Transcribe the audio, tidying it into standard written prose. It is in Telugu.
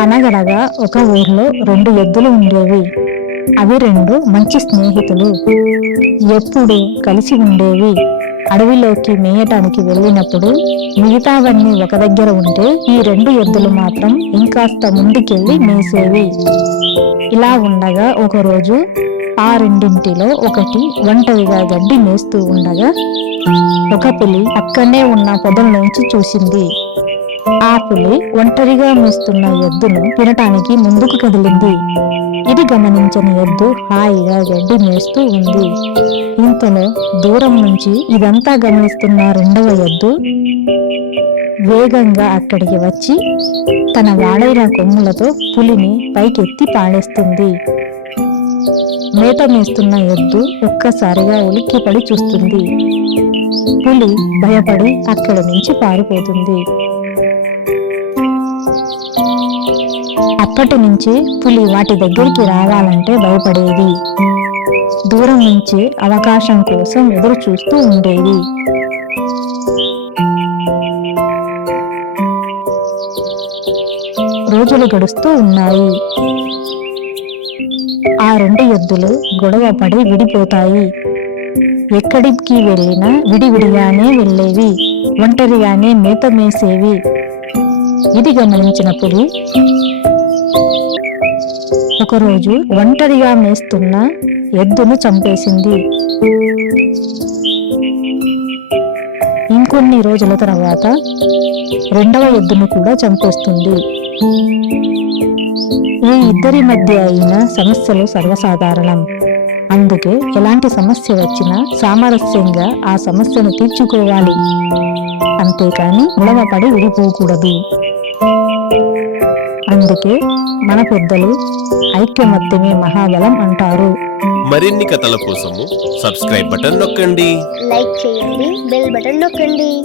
అనగనగా ఒక ఊర్లో రెండు ఎద్దులు ఉండేవి. అవి రెండు మంచి స్నేహితులు. ఎప్పుడూ కలిసి ఉండేవి. అడవిలోకి మేయటానికి వెళ్ళినప్పుడు మిగతావన్నీ ఒక దగ్గర ఉంటే ఈ రెండు ఎద్దులు మాత్రం ఇంకాస్త ముందుకెళ్ళి మేసేవి. ఇలా ఉండగా ఒకరోజు ఆ రెండింటిలో ఒకటి ఒంటరిగా గడ్డి మేస్తూ ఉండగా ఒక పులి అక్కడే ఉన్న పొదల్లోంచి చూసింది. ఆ పులి ఒంటరిగా మేస్తున్న ఎద్దును తినటానికి ముందుకు కదిలింది. ఇది గమనించిన ఎద్దు హాయిగా గడ్డి మేస్తూ ఉంది. ఇంతలో దూరం నుంచి ఇదంతా గమనిస్తున్న రెండవ ఎద్దు వేగంగా అక్కడికి వచ్చి తన వాడైన కొమ్ములతో పులిని పైకెత్తి పాడేస్తుంది. మేత మేస్తున్న ఎద్దు ఒక్కసారిగా ఉలిక్కిపడి చూస్తుంది. పులి భయపడి అక్కడి నుంచి పారిపోతుంది. అప్పటి నుంచి పులి వాటి దగ్గరికి రావాలంటే భయపడేది. దూరం నుంచి అవకాశం కోసం ఎదురు చూస్తూ ఉండేది. రోజులు గడుస్తూ ఉన్నాయి. ఆ రెండు ఎద్దులు గొడవ పడి విడిపోతాయి. ఎక్కడికి వెళ్ళినా విడివిడిగానే వెళ్ళేవి. ఒంటరిగానే మేత మేసేవి. ఇది గమనించిన పులి ఒకరోజు ఒంటరిగా మేస్తున్న ఎద్దును చంపేసింది. ఇంకొన్ని రోజుల తర్వాత రెండవ ఎద్దును కూడా చంపేస్తుంది. ఈ ఇద్దరి మధ్య అయిన సమస్యలు సర్వసాధారణం. అందుకే ఎలాంటి సమస్య వచ్చినా సామరస్యంగా ఆ సమస్యను తీర్చుకోవాలి. అంతేకాని గొడవపడి విడిపోకూడదు. అందుకే మన పెద్దలు ఐక్యమత్యమే మహాబలం అంటారు. మరిన్ని కథల కోసము సబ్స్క్రైబ్ బటన్ నొక్కండి, లైక్ చేయండి, బెల్ బటన్ నొక్కండి.